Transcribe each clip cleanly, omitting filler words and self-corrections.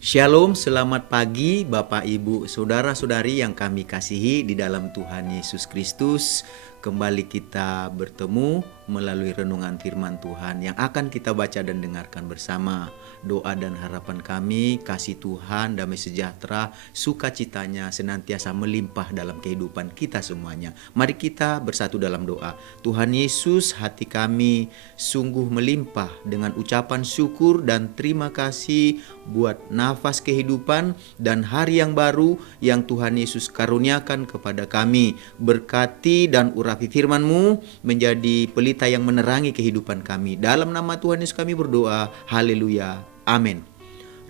Shalom, selamat pagi Bapak Ibu Saudara-saudari yang kami kasihi di dalam Tuhan Yesus Kristus. Kembali kita bertemu melalui renungan firman Tuhan yang akan kita baca dan dengarkan bersama. Doa dan harapan kami, kasih Tuhan, damai sejahtera, sukacitanya senantiasa melimpah dalam kehidupan kita semuanya. Mari kita bersatu dalam doa. Tuhan Yesus, hati kami sungguh melimpah dengan ucapan syukur dan terima kasih buat nafas kehidupan dan hari yang baru yang Tuhan Yesus karuniakan kepada kami. Berkati dan urapi firman-Mu menjadi pelita yang menerangi kehidupan kami. Dalam nama Tuhan Yesus kami berdoa. Haleluya. Amin.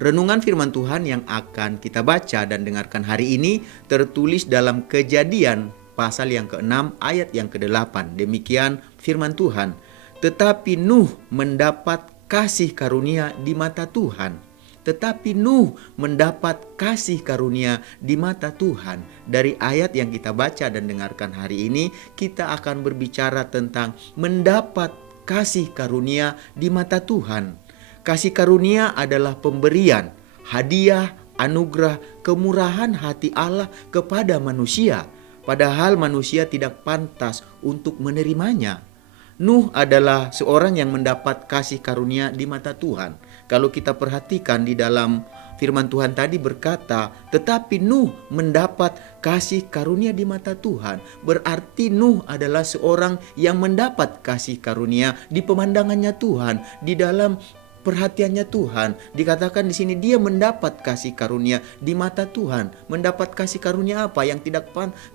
Renungan firman Tuhan yang akan kita baca dan dengarkan hari ini tertulis dalam Kejadian pasal yang ke-6 ayat yang ke-8. Demikian firman Tuhan. Tetapi Nuh mendapat kasih karunia di mata Tuhan. Tetapi Nuh mendapat kasih karunia di mata Tuhan. Dari ayat yang kita baca dan dengarkan hari ini, kita akan berbicara tentang mendapat kasih karunia di mata Tuhan. Kasih karunia adalah pemberian, hadiah, anugerah, kemurahan hati Allah kepada manusia. Padahal manusia tidak pantas untuk menerimanya. Nuh adalah seorang yang mendapat kasih karunia di mata Tuhan. Kalau kita perhatikan di dalam firman Tuhan tadi berkata, tetapi Nuh mendapat kasih karunia di mata Tuhan. Berarti Nuh adalah seorang yang mendapat kasih karunia di pemandangannya Tuhan, di dalam perhatiannya Tuhan. Dikatakan di sini dia mendapat kasih karunia di mata Tuhan. Mendapat kasih karunia apa? Yang tidak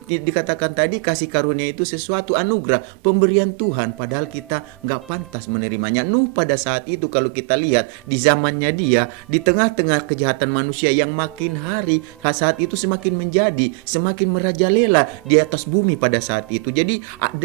dikatakan tadi kasih karunia itu sesuatu anugerah, pemberian Tuhan, padahal kita nggak pantas menerimanya. Nuh pada saat itu kalau kita lihat di zamannya dia, di tengah-tengah kejahatan manusia yang makin hari saat itu semakin menjadi, semakin merajalela di atas bumi pada saat itu. Jadi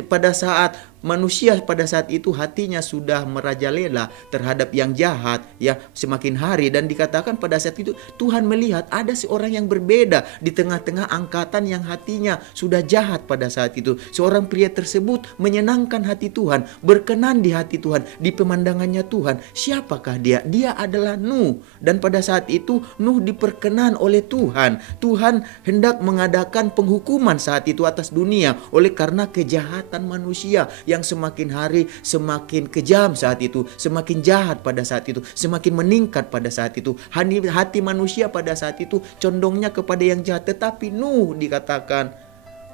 pada saat manusia pada saat itu hatinya sudah merajalela terhadap yang jahat ya semakin hari, dan dikatakan pada saat itu Tuhan melihat ada seorang yang berbeda di tengah-tengah angkatan yang hatinya sudah jahat pada saat itu. Seorang pria tersebut menyenangkan hati Tuhan, berkenan di hati Tuhan, di pemandangannya Tuhan. Siapakah dia? Dia adalah Nuh, dan pada saat itu Nuh diperkenan oleh Tuhan. Tuhan hendak mengadakan penghukuman saat itu atas dunia oleh karena kejahatan manusia yang semakin hari semakin kejam saat itu, semakin jahat pada saat itu, semakin meningkat pada saat itu. Hati manusia pada saat itu condongnya kepada yang jahat. Tetapi Nuh dikatakan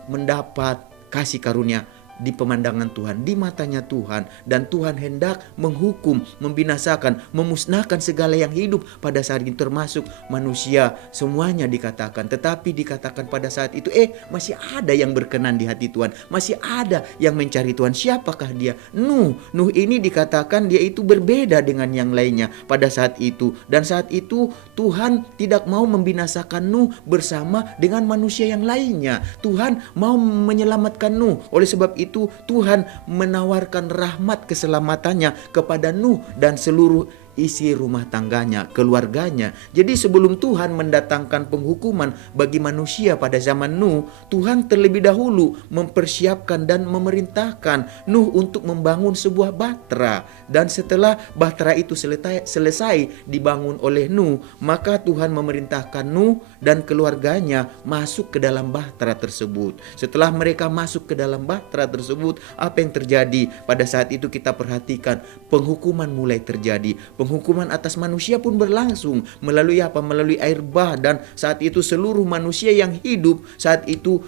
mendapat kasih karunia di pemandangan Tuhan, di matanya Tuhan, dan Tuhan hendak menghukum, membinasakan, memusnahkan segala yang hidup pada saat itu, termasuk manusia semuanya dikatakan. Tetapi dikatakan pada saat itu masih ada yang berkenan di hati Tuhan, masih ada yang mencari Tuhan. Siapakah dia? Nuh ini dikatakan dia itu berbeda dengan yang lainnya pada saat itu, dan saat itu Tuhan tidak mau membinasakan Nuh bersama dengan manusia yang lainnya. Tuhan mau menyelamatkan Nuh. Oleh sebab itu Tuhan menawarkan rahmat keselamatannya kepada Nuh dan seluruh isi rumah tangganya, keluarganya. Jadi sebelum Tuhan mendatangkan penghukuman bagi manusia pada zaman Nuh, Tuhan terlebih dahulu mempersiapkan dan memerintahkan Nuh untuk membangun sebuah bahtera. Dan setelah bahtera itu selesai dibangun oleh Nuh, maka Tuhan memerintahkan Nuh dan keluarganya masuk ke dalam bahtera tersebut. Setelah mereka masuk ke dalam bahtera tersebut, apa yang terjadi? Pada saat itu kita perhatikan penghukuman mulai terjadi. Penghukuman atas manusia pun berlangsung melalui apa? Melalui air bah, dan saat itu seluruh manusia yang hidup saat itu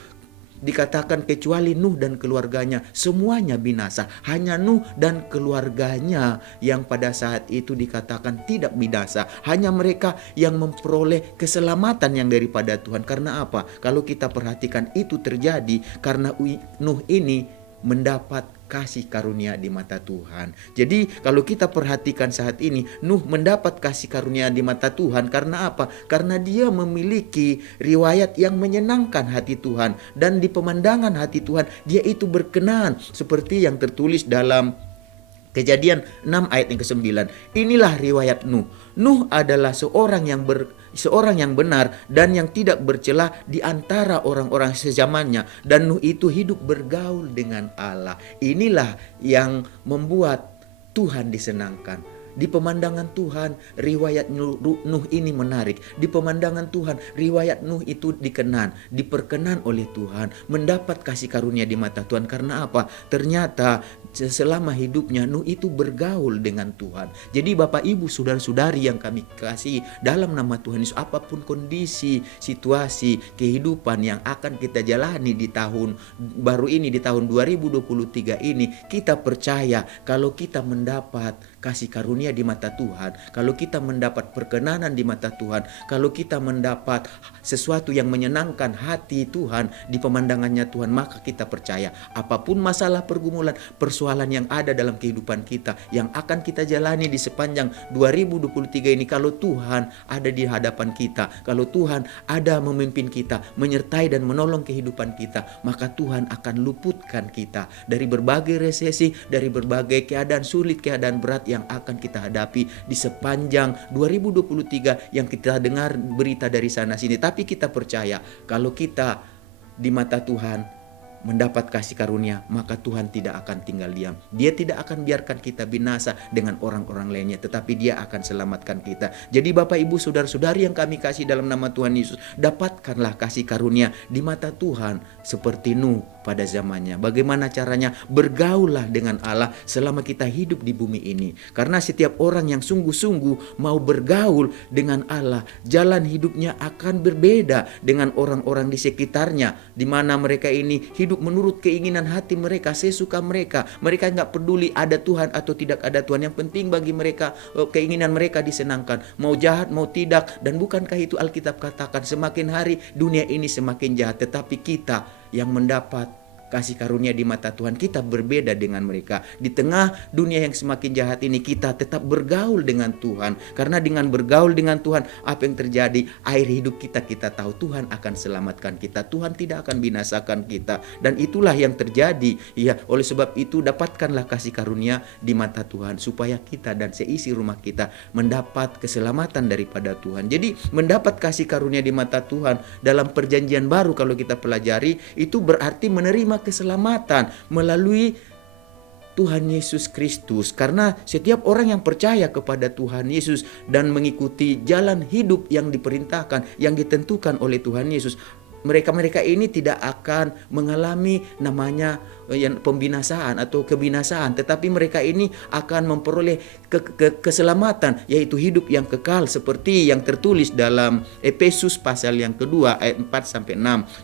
dikatakan kecuali Nuh dan keluarganya semuanya binasa. Hanya Nuh dan keluarganya yang pada saat itu dikatakan tidak binasa. Hanya mereka yang memperoleh keselamatan yang daripada Tuhan. Karena apa? Kalau kita perhatikan itu terjadi karena Nuh ini mendapat kasih karunia di mata Tuhan. Jadi kalau kita perhatikan saat ini, Nuh mendapat kasih karunia di mata Tuhan karena apa? Karena dia memiliki riwayat yang menyenangkan hati Tuhan, dan di pemandangan hati Tuhan dia itu berkenan seperti yang tertulis dalam Kejadian 6 ayat yang ke-9. Inilah riwayat Nuh. Nuh adalah seorang yang benar dan yang tidak bercela di antara orang-orang sezamannya, dan Nuh itu hidup bergaul dengan Allah. Inilah yang membuat Tuhan disenangkan. Di pemandangan Tuhan, riwayat Nuh ini menarik. Di pemandangan Tuhan, riwayat Nuh itu diperkenan oleh Tuhan, mendapat kasih karunia di mata Tuhan. Karena apa? Ternyata selama hidupnya Nuh itu bergaul dengan Tuhan. Jadi Bapak Ibu saudara-saudari yang kami kasih dalam nama Tuhan Yesus, apapun kondisi, situasi, kehidupan yang akan kita jalani di tahun baru ini, di tahun 2023 ini, kita percaya kalau kita mendapat kasih karunia di mata Tuhan, kalau kita mendapat perkenanan di mata Tuhan, kalau kita mendapat sesuatu yang menyenangkan hati Tuhan di pemandangannya Tuhan, maka kita percaya apapun masalah, pergumulan, persoalan yang ada dalam kehidupan kita, yang akan kita jalani di sepanjang 2023 ini, kalau Tuhan ada di hadapan kita, kalau Tuhan ada memimpin kita, menyertai dan menolong kehidupan kita, maka Tuhan akan luputkan kita dari berbagai resesi, dari berbagai keadaan sulit, keadaan berat yang akan kita hadapi di sepanjang 2023 yang kita dengar berita dari sana sini. Tapi kita percaya kalau kita di mata Tuhan mendapat kasih karunia, maka Tuhan tidak akan tinggal diam. Dia tidak akan biarkan kita binasa dengan orang-orang lainnya, tetapi Dia akan selamatkan kita. Jadi Bapak Ibu saudara-saudari yang kami kasih dalam nama Tuhan Yesus, dapatkanlah kasih karunia di mata Tuhan seperti Nuh pada zamannya. Bagaimana caranya? Bergaullah dengan Allah selama kita hidup di bumi ini. Karena setiap orang yang sungguh-sungguh mau bergaul dengan Allah, jalan hidupnya akan berbeda dengan orang-orang di sekitarnya, di mana mereka ini hidup menurut keinginan hati mereka, sesuka mereka. Mereka nggak peduli ada Tuhan atau tidak ada Tuhan. Yang penting bagi mereka keinginan mereka disenangkan, mau jahat mau tidak. Dan bukankah itu Alkitab katakan semakin hari dunia ini semakin jahat, tetapi kita yang mendapat kasih karunia di mata Tuhan, kita berbeda dengan mereka. Di tengah dunia yang semakin jahat ini, kita tetap bergaul dengan Tuhan. Karena dengan bergaul dengan Tuhan, apa yang terjadi? Air hidup kita tahu Tuhan akan selamatkan kita. Tuhan tidak akan binasakan kita. Dan itulah yang terjadi. Ya, oleh sebab itu dapatkanlah kasih karunia di mata Tuhan, supaya kita dan seisi rumah kita mendapat keselamatan daripada Tuhan. Jadi mendapat kasih karunia di mata Tuhan dalam perjanjian baru, kalau kita pelajari, itu berarti menerima keselamatan melalui Tuhan Yesus Kristus. Karena setiap orang yang percaya kepada Tuhan Yesus dan mengikuti jalan hidup yang diperintahkan, yang ditentukan oleh Tuhan Yesus, mereka ini tidak akan mengalami namanya pembinasaan atau kebinasaan, tetapi mereka ini akan memperoleh keselamatan, yaitu hidup yang kekal, seperti yang tertulis dalam Efesus pasal yang kedua ayat 4-6.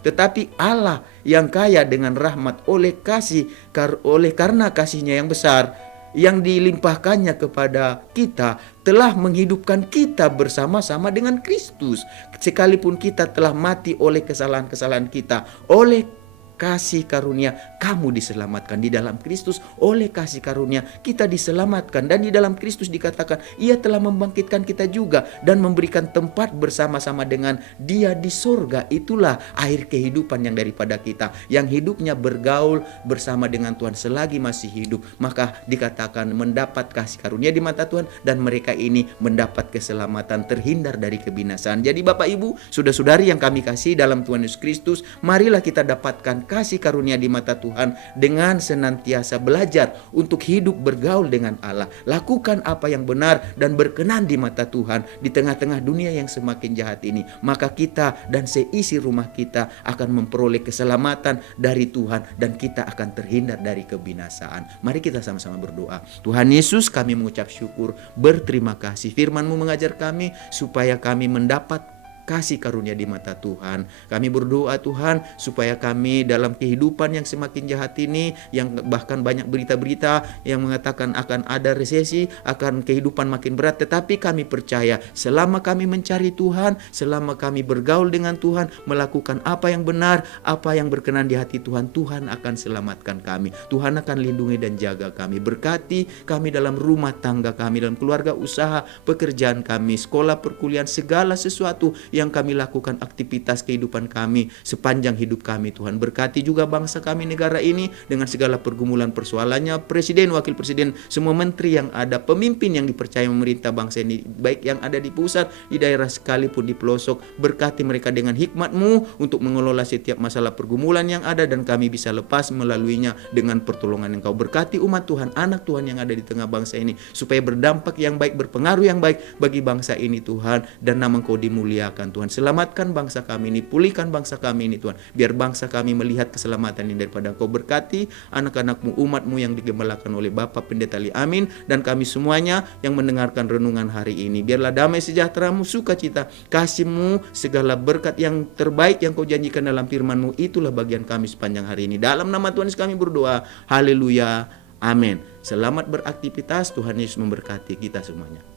Tetapi Allah yang kaya dengan rahmat oleh karena kasih-Nya yang besar yang dilimpahkannya kepada kita, telah menghidupkan kita bersama-sama dengan Kristus. Sekalipun kita telah mati oleh kesalahan-kesalahan kita, oleh kasih karunia kamu diselamatkan di dalam Kristus. Oleh kasih karunia kita diselamatkan, dan di dalam Kristus dikatakan Ia telah membangkitkan kita juga dan memberikan tempat bersama-sama dengan Dia di surga. Itulah air kehidupan yang daripada kita, yang hidupnya bergaul bersama dengan Tuhan selagi masih hidup. Maka dikatakan mendapat kasih karunia di mata Tuhan, dan mereka ini mendapat keselamatan, terhindar dari kebinasaan. Jadi Bapak Ibu saudara-saudari yang kami kasih dalam Tuhan Yesus Kristus, marilah kita dapatkan kasih karunia di mata Tuhan dengan senantiasa belajar untuk hidup bergaul dengan Allah. Lakukan apa yang benar dan berkenan di mata Tuhan di tengah-tengah dunia yang semakin jahat ini. Maka kita dan seisi rumah kita akan memperoleh keselamatan dari Tuhan, dan kita akan terhindar dari kebinasaan. Mari kita sama-sama berdoa. Tuhan Yesus, kami mengucap syukur, berterima kasih. Firman-Mu mengajar kami supaya kami mendapat kasih karunia di mata Tuhan. Kami berdoa Tuhan supaya kami dalam kehidupan yang semakin jahat ini, yang bahkan banyak berita-berita yang mengatakan akan ada resesi, akan kehidupan makin berat, tetapi kami percaya selama kami mencari Tuhan, selama kami bergaul dengan Tuhan, melakukan apa yang benar, apa yang berkenan di hati Tuhan, Tuhan akan selamatkan kami. Tuhan akan lindungi dan jaga kami. Berkati kami dalam rumah tangga kami, dalam keluarga, usaha, pekerjaan kami, sekolah, perkuliahan, segala sesuatu yang kami lakukan, aktivitas kehidupan kami sepanjang hidup kami Tuhan. Berkati juga bangsa kami, negara ini dengan segala pergumulan persoalannya, presiden, wakil presiden, semua menteri yang ada, pemimpin yang dipercaya memerintah bangsa ini, baik yang ada di pusat, di daerah sekalipun di pelosok. Berkati mereka dengan hikmat-Mu untuk mengelola setiap masalah pergumulan yang ada, dan kami bisa lepas melaluinya dengan pertolongan Engkau. Berkati umat Tuhan, anak Tuhan yang ada di tengah bangsa ini, supaya berdampak yang baik, berpengaruh yang baik bagi bangsa ini Tuhan, dan nama Engkau dimuliakan Tuhan. Selamatkan bangsa kami ini, pulihkan bangsa kami ini Tuhan, biar bangsa kami melihat keselamatan ini daripada Engkau. Berkati anak-anak-Mu, umat-Mu yang digembalakan oleh Bapak Pendeta Li, amin, dan kami semuanya yang mendengarkan renungan hari ini. Biarlah damai sejahtera-Mu, sukacita, kasih-Mu, segala berkat yang terbaik yang Kau janjikan dalam firman-Mu, itulah bagian kami sepanjang hari ini. Dalam nama Tuhan Yesus kami berdoa, haleluya, amin. Selamat beraktivitas, Tuhan Yesus memberkati kita semuanya.